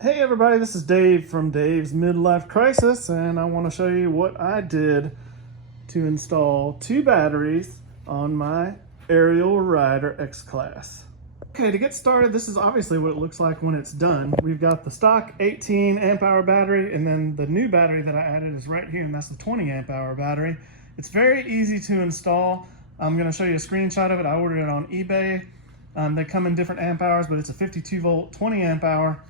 Hey everybody, this is Dave from Dave's Midlife Crisis, and I want to show you what I did to install two batteries on my Ariel Rider X-Class. Okay, to get started, this is obviously what it looks like when it's done. We've got the stock 18 amp hour battery, and then the new battery that I added is right here, and that's the 20 amp hour battery. It's very easy to install. I'm going to show you a screenshot of it. I ordered it on eBay. They come in different amp hours, but it's a 52 volt, 20 amp hour.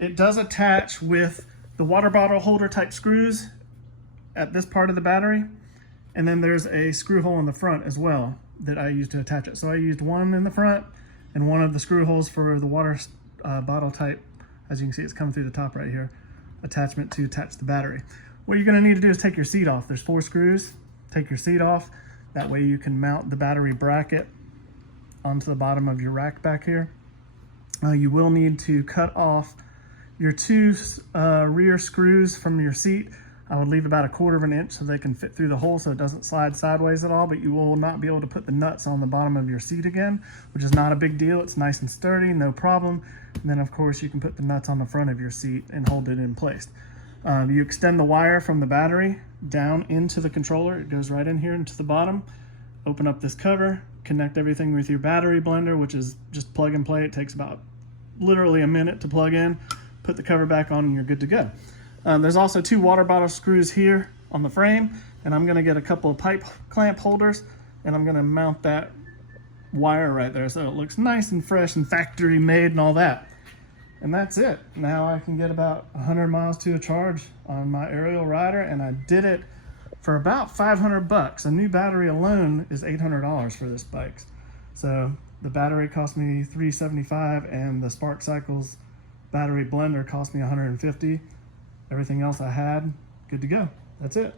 It does attach with the water bottle holder type screws at this part of the battery. And then there's a screw hole in the front as well that I used to attach it. So I used one in the front and one of the screw holes for the water bottle type. As you can see, it's coming through the top right here. Attachment to attach the battery. What you're gonna need to do is take your seat off. There's 4 screws. Take your seat off. That way you can mount the battery bracket onto the bottom of your rack back here. You will need to cut off your 2 rear screws from your seat. I would leave about 1/4 of an inch so they can fit through the hole so it doesn't slide sideways at all, but you will not be able to put the nuts on the bottom of your seat again, which is not a big deal. It's nice and sturdy, no problem. And then of course you can put the nuts on the front of your seat and hold it in place. You extend the wire from the battery down into the controller. It goes right in here into the bottom. Open up this cover, connect everything with your battery blender, which is just plug and play. It takes about literally a minute to plug in. Put the cover back on and you're good to go. There's also 2 water bottle screws here on the frame, and I'm gonna get a couple of pipe clamp holders, and I'm gonna mount that wire right there so it looks nice and fresh and factory made and all that. And that's it. Now I can get about 100 miles to a charge on my Ariel Rider, and I did it for about 500 bucks. A new battery alone is $800 for this bike. So the battery cost me $375, and the Spark Cycles battery blender cost me $150. Everything else I had, good to go. That's it.